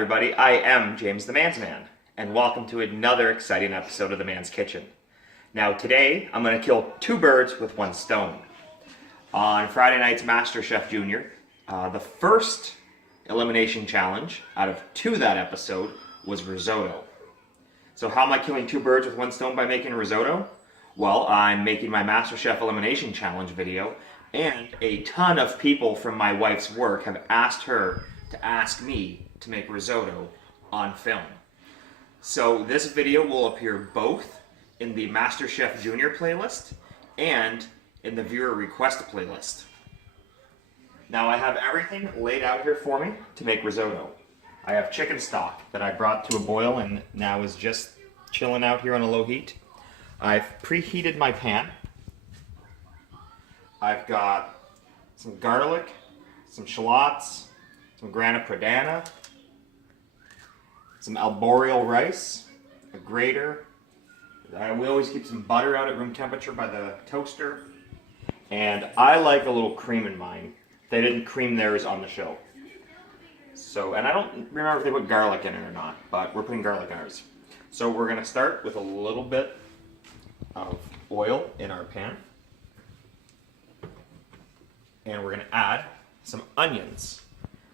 everybody, I am James the Man's Man, and welcome to another exciting episode of The Man's Kitchen. Now today, I'm going to kill two birds with one stone. On Friday night's MasterChef Junior, the first elimination challenge out of two that episode was risotto. So how am I killing two birds with one stone by making risotto? Well, I'm making my MasterChef Elimination Challenge video, and a ton of people from my wife's work have asked her to ask me to make risotto on film. So this video will appear both in the MasterChef Junior playlist and in the viewer request playlist. Now I have everything laid out here for me to make risotto. I have chicken stock that I brought to a boil and now is just chilling out here on a low heat. I've preheated my pan. I've got some garlic, some shallots, some grana padano, some arborio rice, a grater. We always keep some butter out at room temperature by the toaster. And I like a little cream in mine. They didn't cream theirs on the show. So, and I don't remember if they put garlic in it or not, but we're putting garlic in ours. So we're gonna start with a little bit of oil in our pan. And we're gonna add some onions,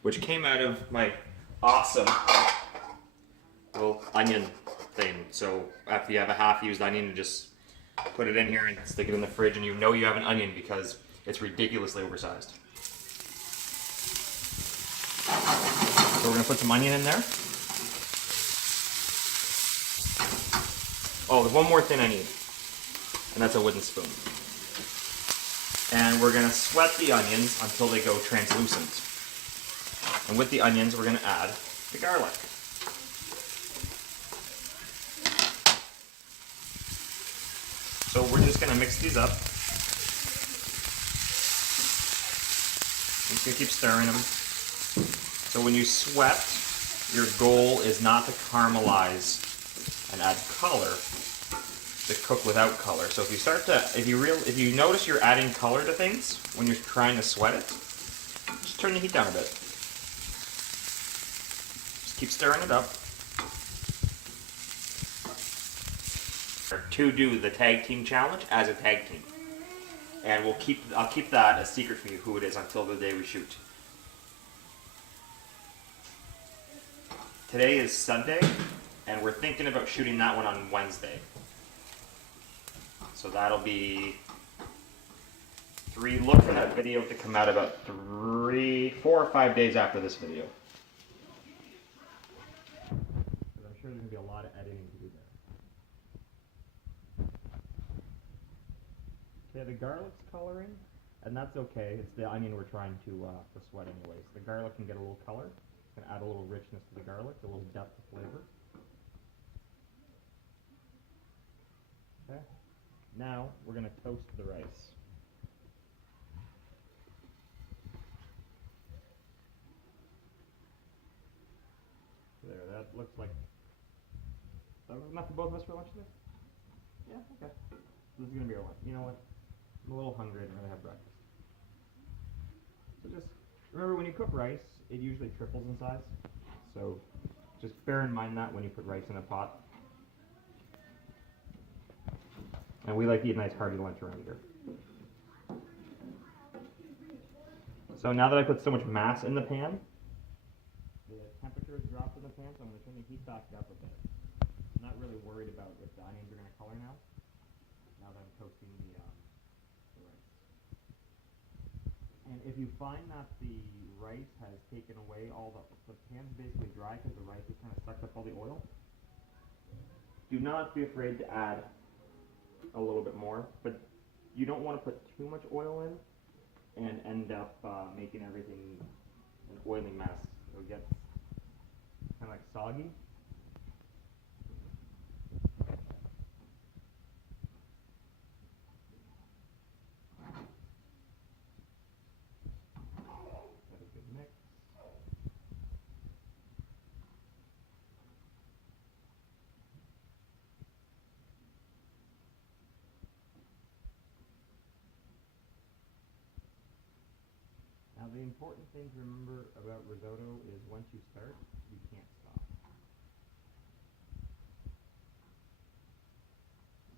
which came out of my awesome little onion thing. So after you have a half-used onion, you just put it in here and stick it in the fridge, and you know you have an onion because it's ridiculously oversized. So we're gonna put some onion in there. Oh, there's one more thing I need, and that's a wooden spoon. And we're gonna sweat the onions until they go translucent. And with the onions, we're gonna add the garlic. So we're just gonna mix these up. I'm just gonna keep stirring them. So when you sweat, your goal is not to caramelize and add color, to cook without color. So if you start to, if you notice you're adding color to things when you're trying to sweat it, just turn the heat down a bit. Just keep stirring it up. To do the tag team challenge as a tag team, and I'll keep that a secret from you who it is until the day we shoot. Today is Sunday, and we're thinking about shooting that one on Wednesday. So that'll be look for that video to come out about 4 or 5 days after this video. I'm sure there's gonna be a lot of editing to do there. Okay, the garlic's coloring, and that's okay. It's the onion we're trying to sweat anyway. So the garlic can get a little color. It's gonna add a little richness to the garlic, a little depth of flavor. Okay. Now we're going to toast the rice. There, that looks like... Enough for both of us for lunch today? Yeah, okay. This is going to be our lunch. You know what? I'm a little hungry and I'm going to have breakfast. So just remember, when you cook rice, it usually triples in size. So just bear in mind that when you put rice in a pot. And we like to eat a nice hearty lunch around here. So now that I put so much mass in the pan, the temperature has dropped in the pan, so I'm going to turn the heat back up a bit. I'm not really worried about if the onions are going to color now that I'm toasting the rice. And if you find that the rice has taken away all the pan's basically dry because the rice has kind of sucked up all the oil, do not be afraid to add a little bit more, but you don't want to put too much oil in and end up making everything an oily mess. It'll get kind of like soggy. That's a good mix. Now the important thing to remember about risotto is once you start, you can't stop.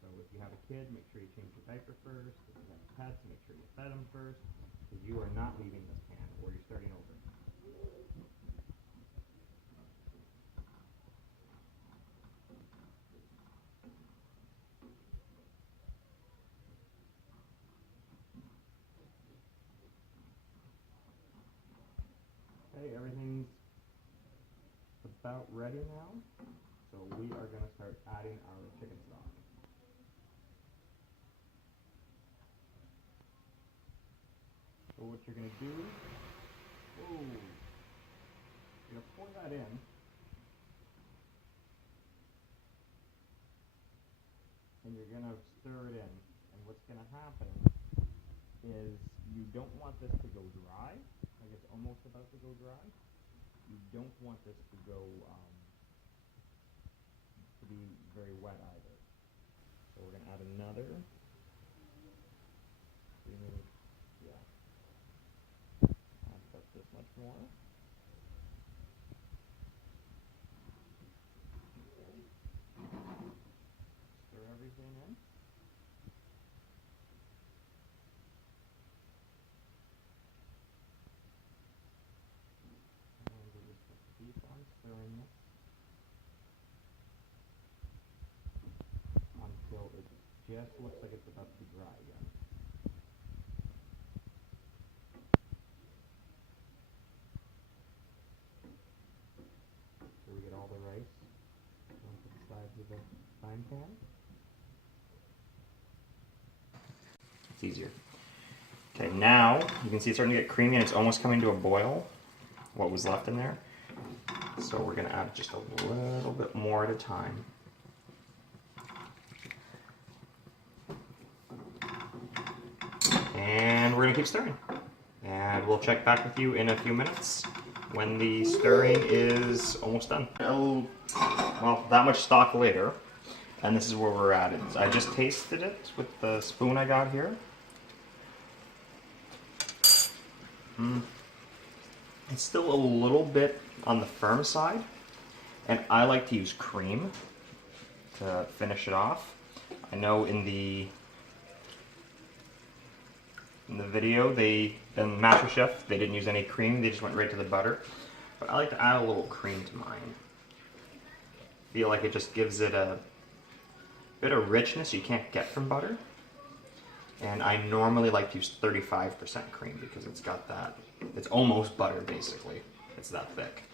So if you have a kid, make sure you change your diaper first. If you have pets, make sure you fed them first, because you are not leaving this pan or you're starting over. Okay, everything's about ready now, so we are going to start adding our chicken stock. So what you're going to do, you're going to pour that in, and you're going to stir it in, and what's going to happen is you don't want this to go dry, like it's almost about to go dry. You don't want this to go to be very wet either. So we're going to add another. Add about this much more. Stir everything in. And we're just going to keep on stirring it until it just looks like it's about to be dry again. So we get all the rice onto the sides of the frying pan. It's easier. Okay, now you can see it's starting to get creamy and it's almost coming to a boil, what was left in there. So we're going to add just a little bit more at a time. And we're going to keep stirring. And we'll check back with you in a few minutes when the stirring is almost done. Oh, well, that much stock later, and this is where we're at. I just tasted it with the spoon I got here. It's still a little bit on the firm side, and I like to use cream to finish it off. I know in the video, the Master Chef, they didn't use any cream, they just went right to the butter. But I like to add a little cream to mine. I feel like it just gives it a bit of richness you can't get from butter. And I normally like to use 35% cream because it's got that, it's almost butter basically. It's that thick.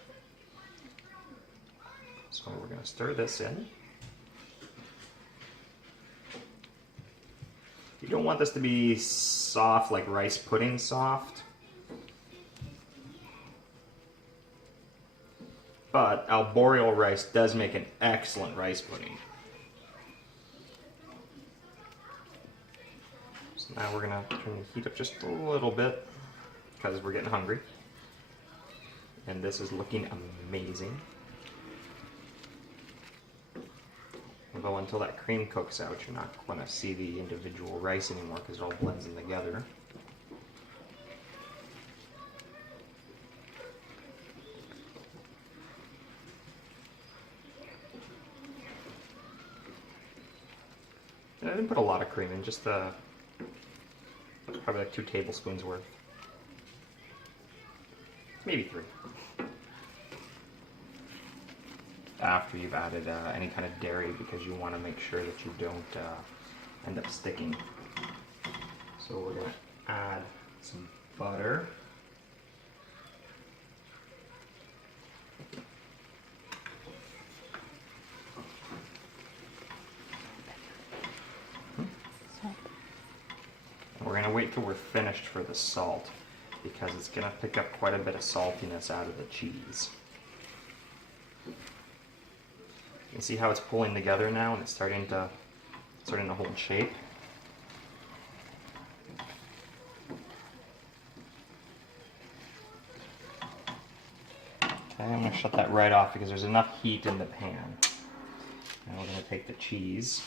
So we're going to stir this in. You don't want this to be soft like rice pudding soft. But arboreal rice does make an excellent rice pudding. So now we're going to turn the heat up just a little bit because we're getting hungry. And this is looking amazing. Although until that cream cooks out, you're not going to see the individual rice anymore because it all blends in together. And I didn't put a lot of cream in, just probably like 2 tablespoons worth. Maybe 3. After you've added any kind of dairy, because you want to make sure that you don't end up sticking. So we're going to add some butter. And we're going to wait till we're finished for the salt, because it's going to pick up quite a bit of saltiness out of the cheese. You see how it's pulling together now and it's starting to hold shape. Okay, I'm going to shut that right off because there's enough heat in the pan. Now we're going to take the cheese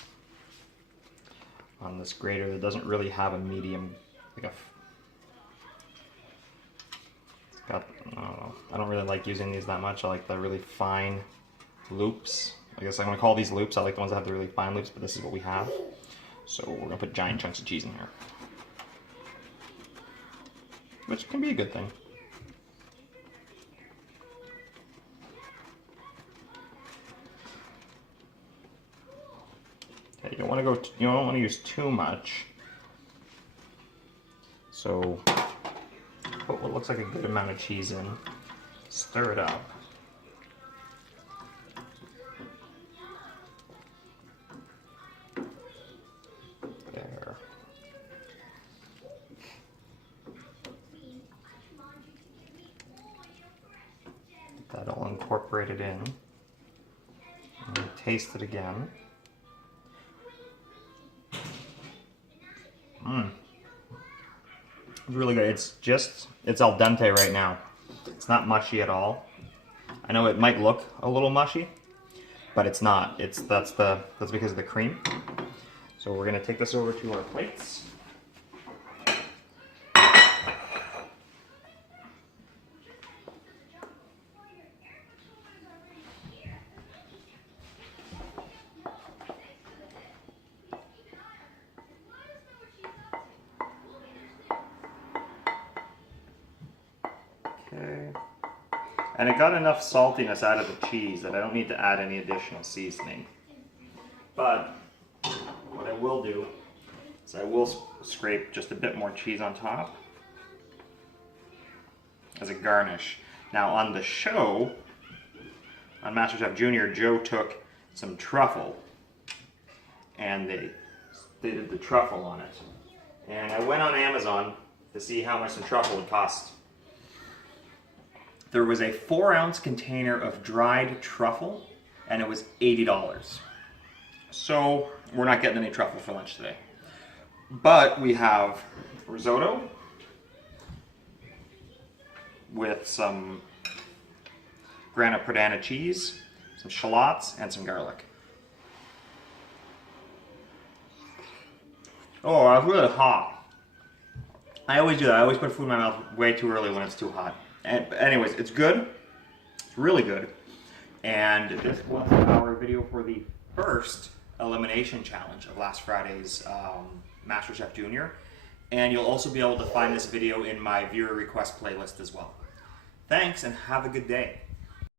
on this grater that doesn't really have a medium, like Got, I don't really like using these that much. I like the really fine loops. I guess I'm gonna call these loops. I like the ones that have the really fine loops, but this is what we have. So we're gonna put giant chunks of cheese in here, which can be a good thing. Okay, you don't want to go. You don't want to use too much. So put what looks like a good amount of cheese in. Stir it up. There. Get that all incorporated in. And taste it again. It's really good. It's al dente right now. It's not mushy at all. I know it might look a little mushy, but it's not. That's because of the cream. So we're gonna take this over to our plates. Okay. And it got enough saltiness out of the cheese that I don't need to add any additional seasoning. But what I will do is I will scrape just a bit more cheese on top as a garnish. Now on the show, on MasterChef Junior, Joe took some truffle and they did the truffle on it. And I went on Amazon to see how much some truffle would cost. There was a 4-ounce container of dried truffle, and it was $80. So we're not getting any truffle for lunch today. But we have risotto with some grana padano cheese, some shallots, and some garlic. Oh, that's really hot. I always do that. I always put food in my mouth way too early when it's too hot. And anyways, it's good. It's really good. And this was our video for the first elimination challenge of last Friday's MasterChef Junior. And you'll also be able to find this video in my viewer request playlist as well. Thanks and have a good day.